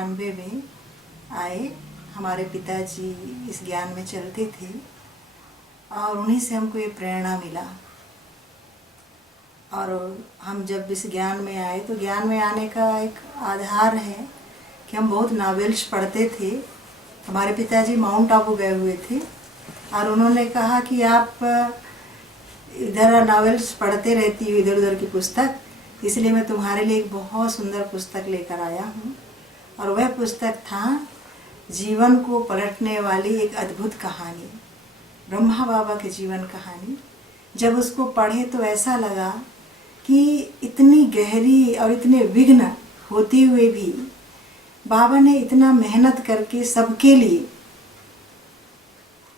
1994 में आए। हमारे पिताजी इस ज्ञान में चलते थे और उन्हीं से हमको ये प्रेरणा मिला। और हम जब इस ज्ञान में आए तो ज्ञान में आने का एक आधार है कि हम बहुत नावेल्स पढ़ते थे। हमारे पिताजी माउंट आबू गए हुए थे और उन्होंने कहा कि आप इधर नावेल्स पढ़ते रहती हो, इधर उधर की पुस्तक, इसलिए मैं तुम्हारे लिए एक बहुत सुंदर पुस्तक लेकर आया हूँ। और वह पुस्तक था जीवन को पलटने वाली एक अद्भुत कहानी, ब्रह्मा बाबा की जीवन कहानी। जब उसको पढ़े तो ऐसा लगा कि इतनी गहरी और इतने विघ्न होते हुए भी बाबा ने इतना मेहनत करके सबके लिए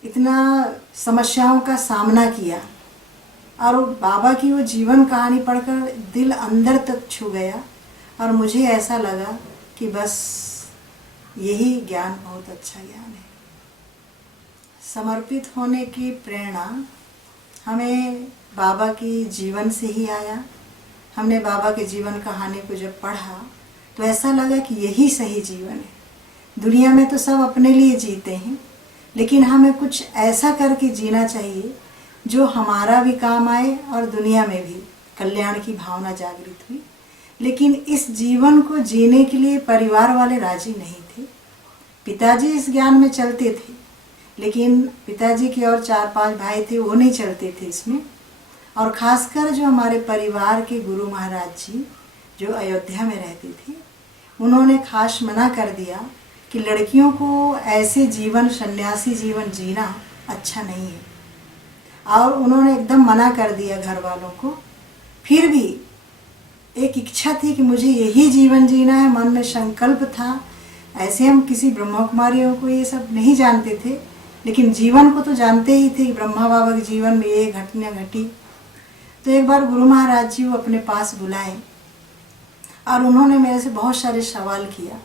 इतना समस्याओं का सामना किया। और बाबा की वो जीवन कहानी पढ़कर दिल अंदर तक छू गया और मुझे ऐसा लगा कि बस यही ज्ञान बहुत अच्छा ज्ञान है। समर्पित होने की प्रेरणा हमें बाबा की जीवन से ही आया। हमने बाबा के जीवन कहानी को जब पढ़ा तो ऐसा लगा कि यही सही जीवन है। दुनिया में तो सब अपने लिए जीते हैं, लेकिन हमें कुछ ऐसा करके जीना चाहिए जो हमारा भी काम आए और दुनिया में भी कल्याण की भावना जागृत हुई। लेकिन इस जीवन को जीने के लिए परिवार वाले राजी नहीं थे। पिताजी इस ज्ञान में चलते थे, लेकिन पिताजी के और 4-5 भाई थे, वो नहीं चलते थे इसमें। और ख़ासकर जो हमारे परिवार के गुरु महाराज जी जो अयोध्या में रहते थे, उन्होंने खास मना कर दिया कि लड़कियों को ऐसे जीवन, सन्यासी जीवन जीना अच्छा नहीं है। और उन्होंने एकदम मना कर दिया घर वालों को। फिर भी एक इच्छा थी कि मुझे यही जीवन जीना है, मन में संकल्प था। ऐसे हम किसी ब्रह्मा कुमारियों को ये सब नहीं जानते थे, लेकिन जीवन को तो जानते ही थे कि ब्रह्मा बाबा के जीवन में ये घटना घटी। तो एक बार गुरु महाराज जी वो अपने पास बुलाए और उन्होंने मेरे से बहुत सारे सवाल किया।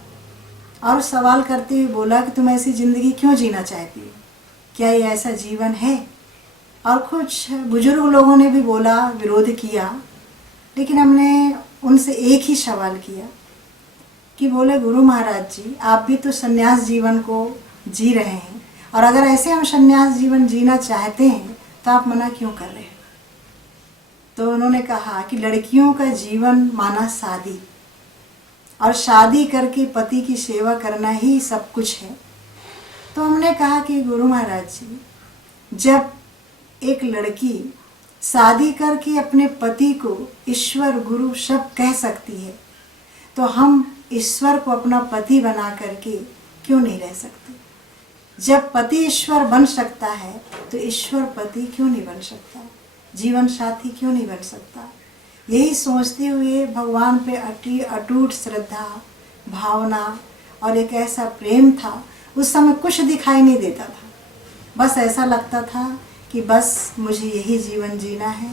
और सवाल करते हुए बोला कि तुम ऐसी ज़िंदगी क्यों जीना चाहती हो, क्या ये ऐसा जीवन है? और कुछ बुजुर्ग लोगों ने भी बोला, विरोध किया, लेकिन हमने उनसे एक ही सवाल किया कि बोले गुरु महाराज जी, आप भी तो संन्यास जीवन को जी रहे हैं, और अगर ऐसे हम संन्यास जीवन जीना चाहते हैं तो आप मना क्यों कर रहे हैं? तो उन्होंने कहा कि लड़कियों का जीवन माना शादी, और शादी करके पति की सेवा करना ही सब कुछ है। तो हमने कहा कि गुरु महाराज जी, जब एक लड़की शादी करके अपने पति को ईश्वर गुरु सब कह सकती है, तो हम ईश्वर को अपना पति बना करके क्यों नहीं रह सकते? जब पति ईश्वर बन सकता है तो ईश्वर पति क्यों नहीं बन सकता? जीवन साथी क्यों नहीं बन सकता? यही सोचते हुए भगवान पे अटूट श्रद्धा, भावना और एक ऐसा प्रेम था। उस समय कुछ दिखाई नहीं देता था, बस ऐसा लगता था कि बस मुझे यही जीवन जीना है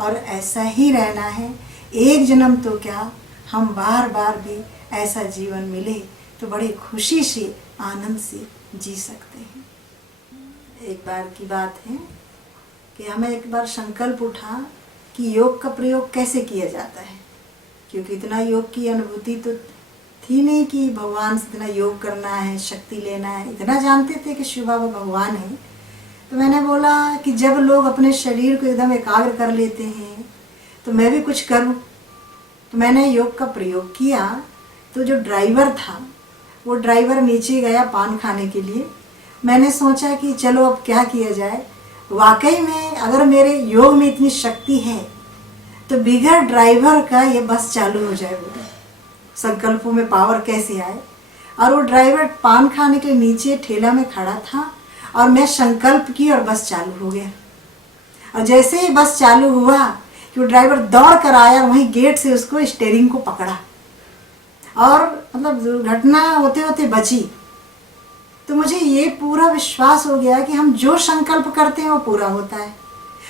और ऐसा ही रहना है। एक जन्म तो क्या, हम बार बार भी ऐसा जीवन मिले तो बड़ी खुशी से, आनंद से जी सकते हैं। एक बार की बात है कि हमें एक बार संकल्प उठा कि योग का प्रयोग कैसे किया जाता है, क्योंकि इतना योग की अनुभूति तो थी नहीं कि भगवान से इतना योग करना है, शक्ति लेना है। इतना जानते थे कि शिव बाबा भगवान है। तो मैंने बोला कि जब लोग अपने शरीर को एकदम एकाग्र कर लेते हैं तो मैं भी कुछ करूं। तो मैंने योग का प्रयोग किया। तो जो ड्राइवर था वो ड्राइवर नीचे गया पान खाने के लिए। मैंने सोचा कि चलो अब क्या किया जाए। वाकई में अगर मेरे योग में इतनी शक्ति है तो बिगैर ड्राइवर का ये बस चालू हो जाए। बोले संकल्पों में पावर कैसे आए। और वो ड्राइवर पान खाने के लिए नीचे ठेला में खड़ा था और मैं संकल्प की और बस चालू हो गया। और जैसे ही बस चालू हुआ कि वो ड्राइवर दौड़ कर आया, वहीं गेट से उसको स्टीयरिंग को पकड़ा और मतलब दुर्घटना होते होते बची। तो मुझे ये पूरा विश्वास हो गया कि हम जो संकल्प करते हैं वो पूरा होता है।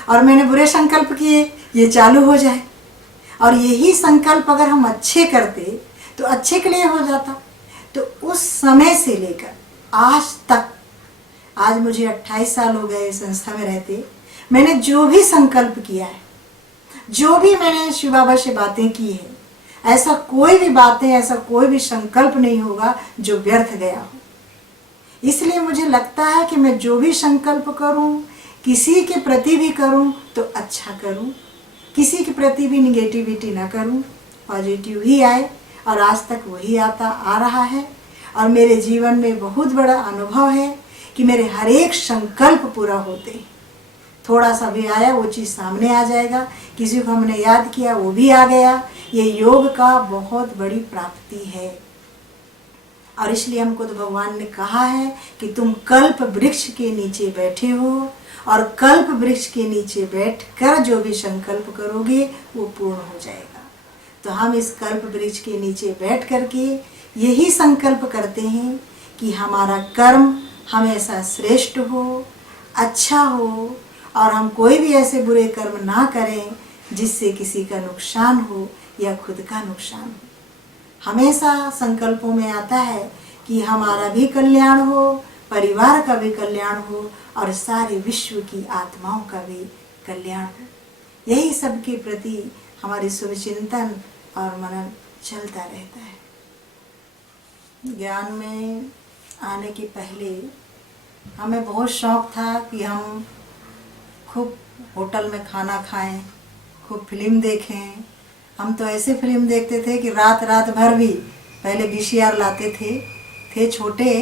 और मैंने बुरे संकल्प किए, ये चालू हो जाए। और यही संकल्प अगर हम अच्छे करते तो अच्छे के लिए हो जाता। तो उस समय से लेकर आज तक, आज मुझे 28 साल हो गए संस्था में रहते, मैंने जो भी संकल्प किया है, जो भी मैंने शिव बाबा से बातें की है, ऐसा कोई भी बातें, ऐसा कोई भी संकल्प नहीं होगा जो व्यर्थ गया हो। इसलिए मुझे लगता है कि मैं जो भी संकल्प करूं, किसी के प्रति भी करूं तो अच्छा करूं, किसी के प्रति भी निगेटिविटी ना करूं, पॉजिटिव ही आए। और आज तक वही आता आ रहा है। और मेरे जीवन में बहुत बड़ा अनुभव है कि मेरे हर एक संकल्प पूरा होते हैं। थोड़ा सा भी आया वो चीज़ सामने आ जाएगा, किसी को हमने याद किया वो भी आ गया। ये योग का बहुत बड़ी प्राप्ति है। और इसलिए हमको तो भगवान ने कहा है कि तुम कल्प वृक्ष के नीचे बैठे हो, और कल्प वृक्ष के नीचे बैठकर जो भी संकल्प करोगे वो पूर्ण हो जाएगा। तो हम इस कल्प वृक्ष के नीचे बैठ करके यही संकल्प करते हैं कि हमारा कर्म हमेशा श्रेष्ठ हो, अच्छा हो, और हम कोई भी ऐसे बुरे कर्म ना करें जिससे किसी का नुकसान हो या खुद का नुकसान हो। हमेशा संकल्पों में आता है कि हमारा भी कल्याण हो, परिवार का भी कल्याण हो, और सारे विश्व की आत्माओं का भी कल्याण हो। यही सबके प्रति हमारी शुभचिंतन और मनन चलता रहता है। ज्ञान में आने के पहले हमें बहुत शौक था कि हम खूब होटल में खाना खाएं, खूब फिल्म देखें। हम तो ऐसे फिल्म देखते थे कि रात रात भर भी, पहले VCR लाते थे छोटे,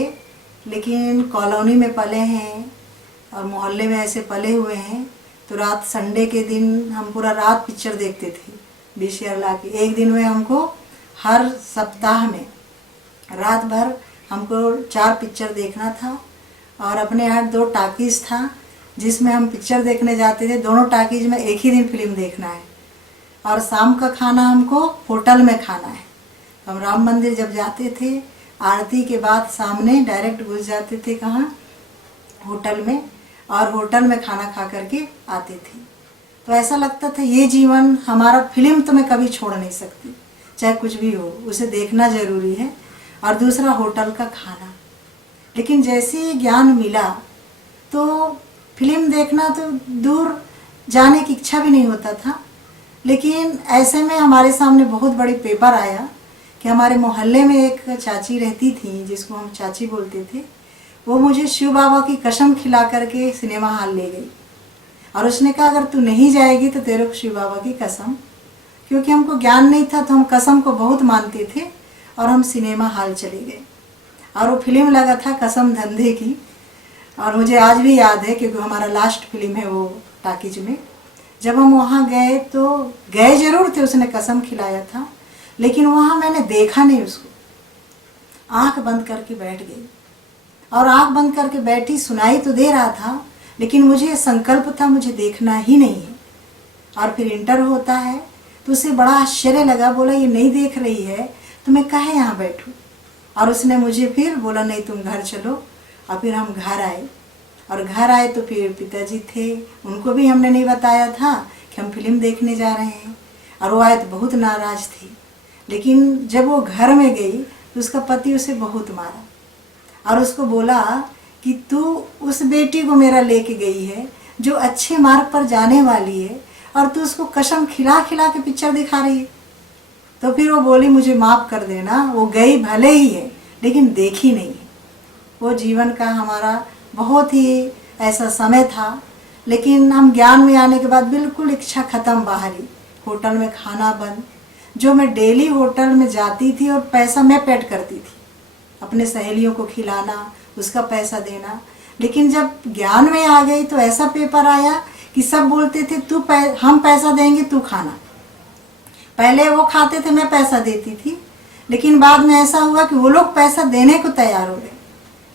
लेकिन कॉलोनी में पले हैं और मोहल्ले में ऐसे पले हुए हैं, तो रात संडे के दिन हम पूरा रात पिक्चर देखते थे VCR ला के। एक दिन में हमको हर सप्ताह में रात भर हमको 4 पिक्चर देखना था। और अपने यहाँ 2 टाकीज था जिसमें हम पिक्चर देखने जाते थे। दोनों टाकीज में एक ही दिन फिल्म देखना है, और शाम का खाना हमको होटल में खाना है। हम राम मंदिर जब जाते थे, आरती के बाद सामने डायरेक्ट घुस जाते थे कहाँ, होटल में, और होटल में खाना खा करके आते थे। तो ऐसा लगता था ये जीवन हमारा, फिल्म तो मैं कभी छोड़ नहीं सकती, चाहे कुछ भी हो उसे देखना ज़रूरी है। और दूसरा होटल का खाना। लेकिन जैसे ही ज्ञान मिला तो फिल्म देखना तो दूर जाने की इच्छा भी नहीं होता था। लेकिन ऐसे में हमारे सामने बहुत बड़ी पेपर आया कि हमारे मोहल्ले में एक चाची रहती थी जिसको हम चाची बोलते थे। वो मुझे शिव बाबा की कसम खिला करके सिनेमा हॉल ले गई, और उसने कहा अगर तू नहीं जाएगी तो तेरे को शिव बाबा की कसम। क्योंकि हमको ज्ञान नहीं था तो हम कसम को बहुत मानते थे, और हम सिनेमा हॉल चले गए। और वो फिल्म लगा था कसम धंधे की, और मुझे आज भी याद है क्योंकि हमारा लास्ट फिल्म है वो टाकीज में। जब हम वहाँ गए तो गए जरूर थे, उसने कसम खिलाया था, लेकिन वहाँ मैंने देखा नहीं उसको। आंख बंद करके बैठ गई, और आंख बंद करके बैठी, सुनाई तो दे रहा था लेकिन मुझे संकल्प था मुझे देखना ही नहीं है। और फिर इंटर होता है तो उसे बड़ा आश्चर्य लगा, बोला ये नहीं देख रही है तो मैं काहे यहाँ बैठूँ। और उसने मुझे फिर बोला नहीं तुम घर चलो। और फिर हम घर आए, और घर आए तो फिर पिताजी थे, उनको भी हमने नहीं बताया था कि हम फिल्म देखने जा रहे हैं। और वो आए तो बहुत नाराज़ थी। लेकिन जब वो घर में गई तो उसका पति उसे बहुत मारा, और उसको बोला कि तू उस बेटी को मेरा लेके गई है जो अच्छे मार्ग पर जाने वाली है, और तू उसको कसम खिला खिला के पिक्चर दिखा रही है। तो फिर वो बोली मुझे माफ़ कर देना, वो गई भले ही है लेकिन देखी नहीं है। वो जीवन का हमारा बहुत ही ऐसा समय था। लेकिन हम ज्ञान में आने के बाद बिल्कुल इच्छा ख़त्म, बाहरी होटल में खाना बंद। जो मैं डेली होटल में जाती थी और पैसा मैं पेड करती थी, अपने सहेलियों को खिलाना, उसका पैसा देना। लेकिन जब ज्ञान में आ गई तो ऐसा पेपर आया कि सब बोलते थे हम पैसा देंगे तू खाना। पहले वो खाते थे, मैं पैसा देती थी, लेकिन बाद में ऐसा हुआ कि वो लोग पैसा देने को तैयार हो गए।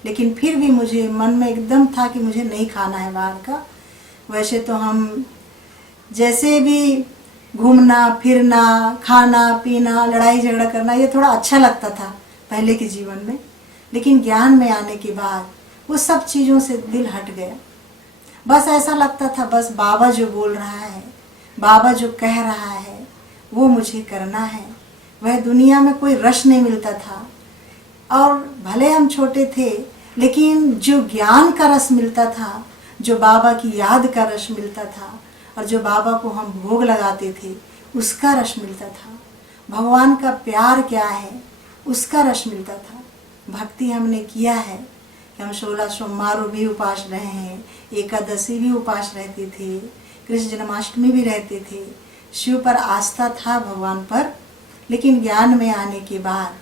लेकिन फिर भी मुझे मन में एकदम था कि मुझे नहीं खाना है बाहर का। वैसे तो हम जैसे भी घूमना फिरना, खाना पीना, लड़ाई झगड़ा करना, ये थोड़ा अच्छा लगता था पहले के जीवन में। लेकिन ज्ञान में आने के बाद वो सब चीज़ों से दिल हट गया। बस ऐसा लगता था बस बाबा जो बोल रहा है, बाबा जो कह रहा है वो मुझे करना है। वह दुनिया में कोई रस नहीं मिलता था। और भले हम छोटे थे लेकिन जो ज्ञान का रस मिलता था, जो बाबा की याद का रस मिलता था, और जो बाबा को हम भोग लगाते थे उसका रस मिलता था, भगवान का प्यार क्या है उसका रस मिलता था। भक्ति हमने किया है कि हम 16 सोमवार भी उपास रहे हैं, एकादशी भी उपास रहते थे, कृष्ण जन्माष्टमी भी रहते थे। शिव पर आस्था था, भगवान पर, लेकिन ज्ञान में आने के बाद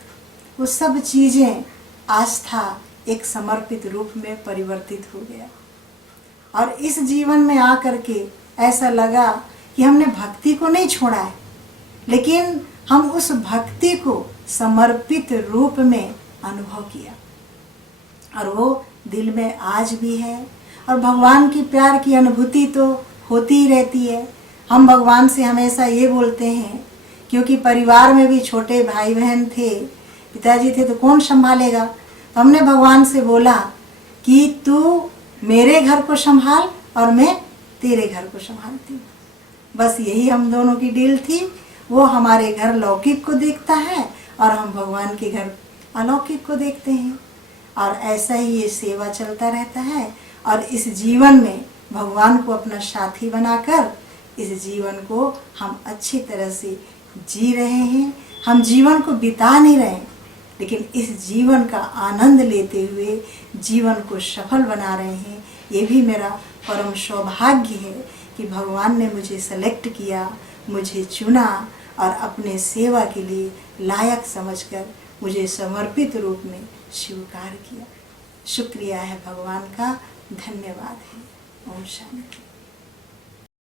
वो सब चीज़ें, आस्था एक समर्पित रूप में परिवर्तित हो गया। और इस जीवन में आकर के ऐसा लगा कि हमने भक्ति को नहीं छोड़ा है, लेकिन हम उस भक्ति को समर्पित रूप में अनुभव किया, और वो दिल में आज भी है। और भगवान की प्यार की अनुभूति तो होती ही रहती है। हम भगवान से हमेशा ये बोलते हैं, क्योंकि परिवार में भी छोटे भाई बहन थे, पिताजी थे, तो कौन संभालेगा। तो हमने भगवान से बोला कि तू मेरे घर को संभाल और मैं तेरे घर को संभालती हूँ। बस यही हम दोनों की डील थी। वो हमारे घर लौकिक को देखता है और हम भगवान के घर अलौकिक को देखते हैं, और ऐसा ही ये सेवा चलता रहता है। और इस जीवन में भगवान को अपना साथी बनाकर इस जीवन को हम अच्छी तरह से जी रहे हैं। हम जीवन को बिता नहीं रहे, लेकिन इस जीवन का आनंद लेते हुए जीवन को सफल बना रहे हैं। ये भी मेरा परम सौभाग्य है कि भगवान ने मुझे सेलेक्ट किया, मुझे चुना और अपने सेवा के लिए लायक समझकर मुझे समर्पित रूप में स्वीकार किया। शुक्रिया है भगवान का, धन्यवाद है। ओम शांति।